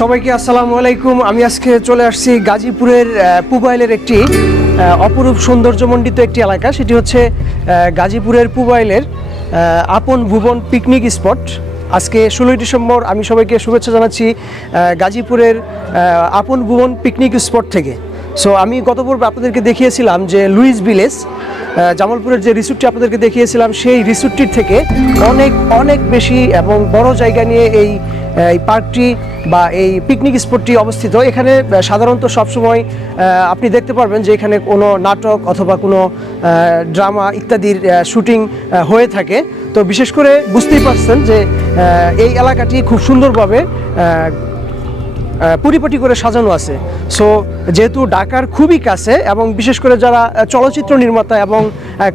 সবাইকে আসসালামু আলাইকুম। আমি আজকে চলে আসছি গাজীপুরের পুবাইলের একটি অপরূপ সৌন্দর্যমণ্ডিত একটি এলাকা। সেটি হচ্ছে গাজীপুরের পুবাইলের আপন ভুবন পিকনিক স্পট আজকে ষোলোই ডিসেম্বর আমি সবাইকে শুভেচ্ছা জানাচ্ছি গাজীপুরের আপন ভুবন পিকনিক স্পট থেকে। সো আমি গত পর্বে আপনাদেরকে দেখিয়েছিলাম যে লুইস ভিলেজ জামালপুরের যে রিসোর্টটি আপনাদেরকে দেখিয়েছিলাম, সেই রিসোর্টটির থেকে অনেক অনেক বেশি এবং বড় জায়গা নিয়ে এই এই পার্কটি বা এই পিকনিক স্পটটি অবস্থিত। এখানে সাধারণত সবসময় আপনি দেখতে পারবেন যে এখানে কোনো নাটক অথবা কোনো ড্রামা ইত্যাদির শুটিং হয়ে থাকে। তো বিশেষ করে বুঝতেই পারছেন যে এই এলাকাটি খুব সুন্দরভাবে পরিপাটি করে সাজানো আছে। সো যেহেতু ঢাকার খুবই কাছে এবং বিশেষ করে যারা চলচ্চিত্র নির্মাতা এবং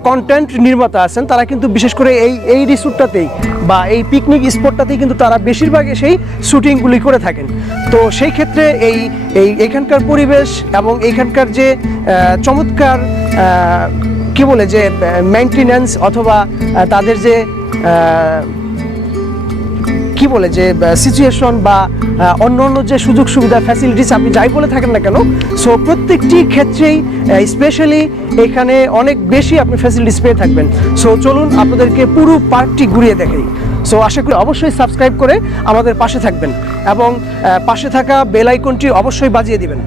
কন্টেন্ট নির্মাতা আছেন, তারা কিন্তু বিশেষ করে এই এই রিসোর্টটাতেই বা এই পিকনিক স্পটটাতেই কিন্তু তারা বেশিরভাগ সেই শ্যুটিংগুলি করে থাকেন। তো সেই ক্ষেত্রে এই এই এখানকার পরিবেশ এবং এখানকার যে চমৎকার কি বলে যে মেনটেনেন্স অথবা তাদের যে বলে যে সিচুয়েশন বা অন্য অন্য যে সুযোগ সুবিধা ফ্যাসিলিটিস আপনি যাই বলে থাকেন না কেন সো প্রত্যেকটি ক্ষেত্রেই স্পেশালি এখানে অনেক বেশি আপনি ফ্যাসিলিটিস পেয়ে থাকবেন। সো চলুন আপনাদেরকে পুরো পার্কটি ঘুরিয়ে দেখাই। সো আশা করি অবশ্যই সাবস্ক্রাইব করে আমাদের পাশে থাকবেন এবং পাশে থাকা বেল আইকনটি অবশ্যই বাজিয়ে দিবেন।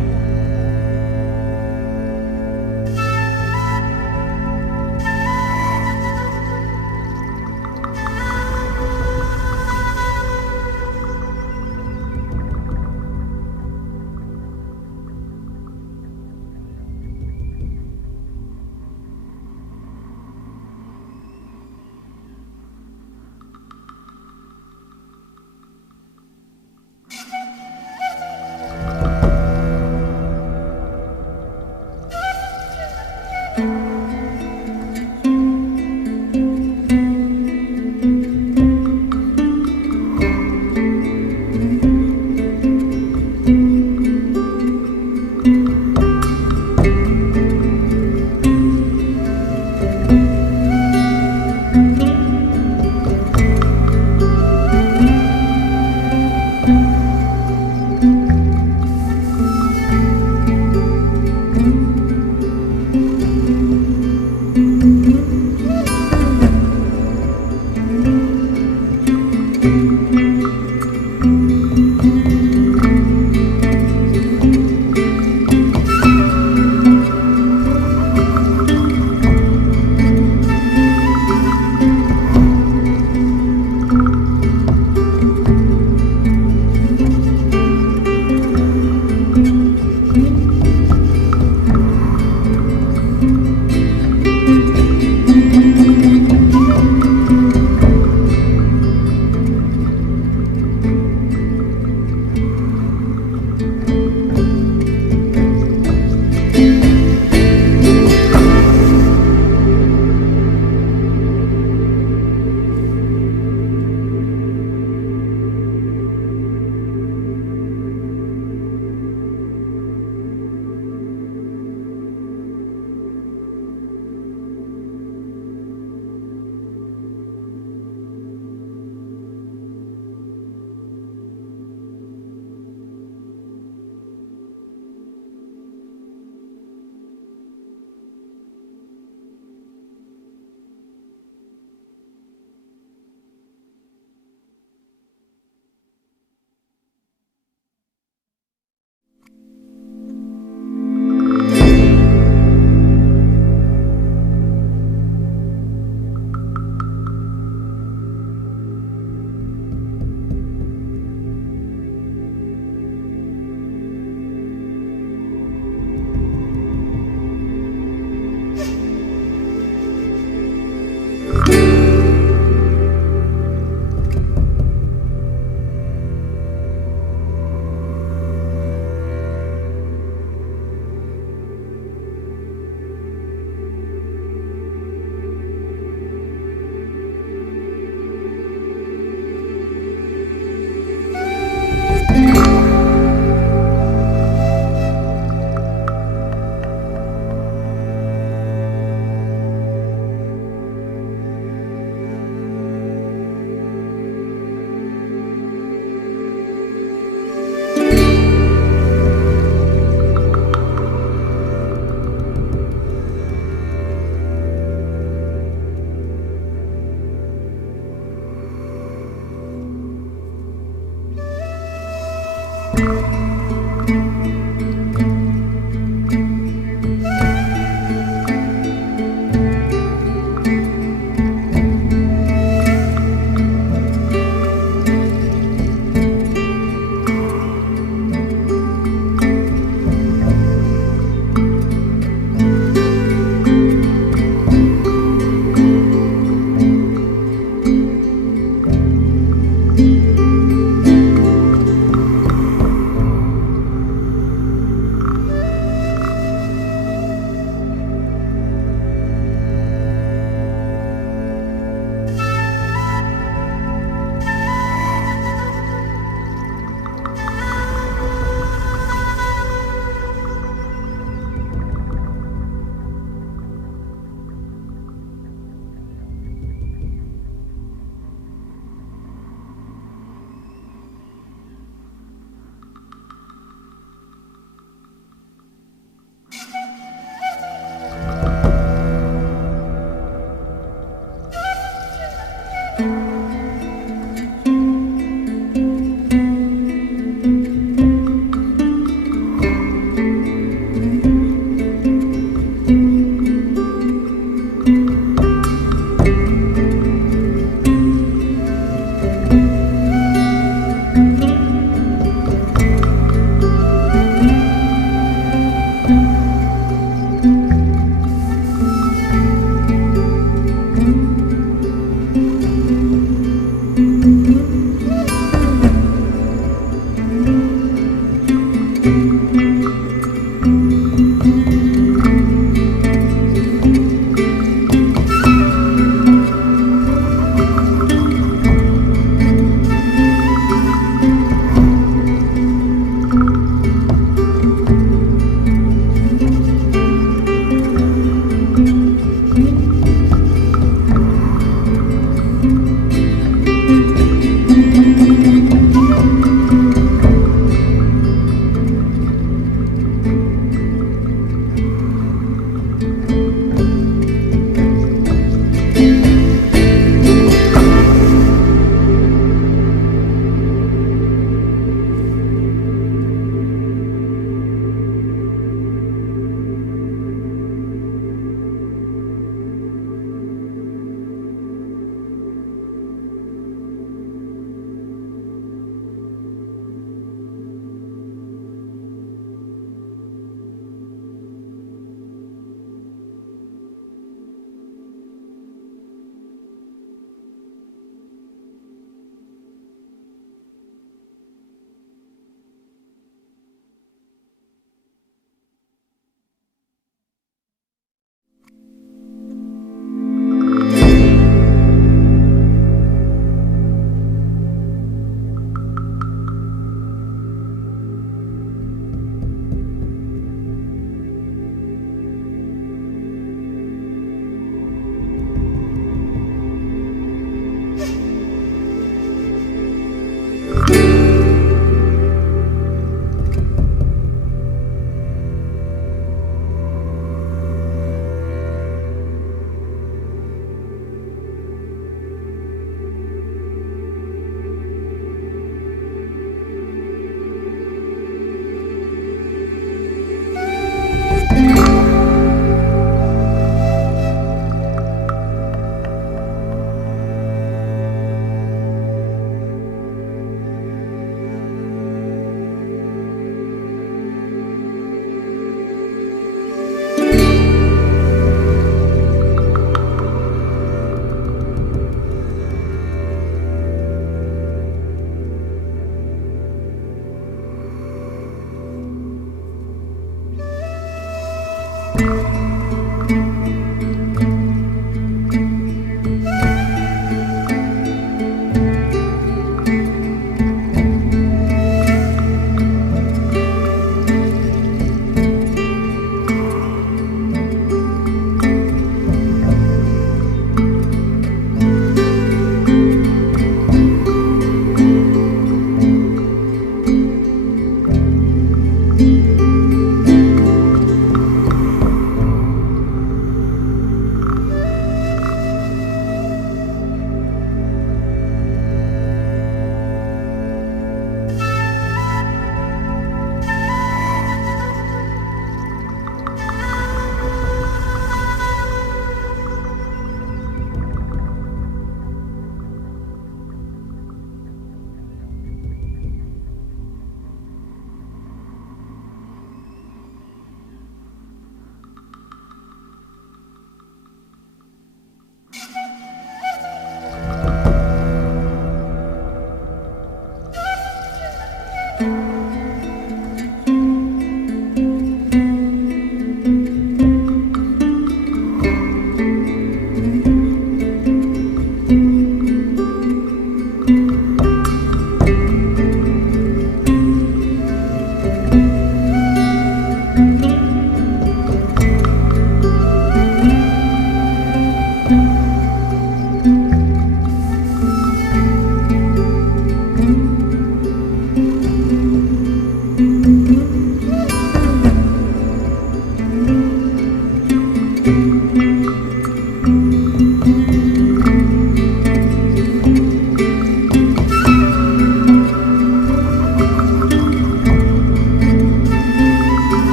Música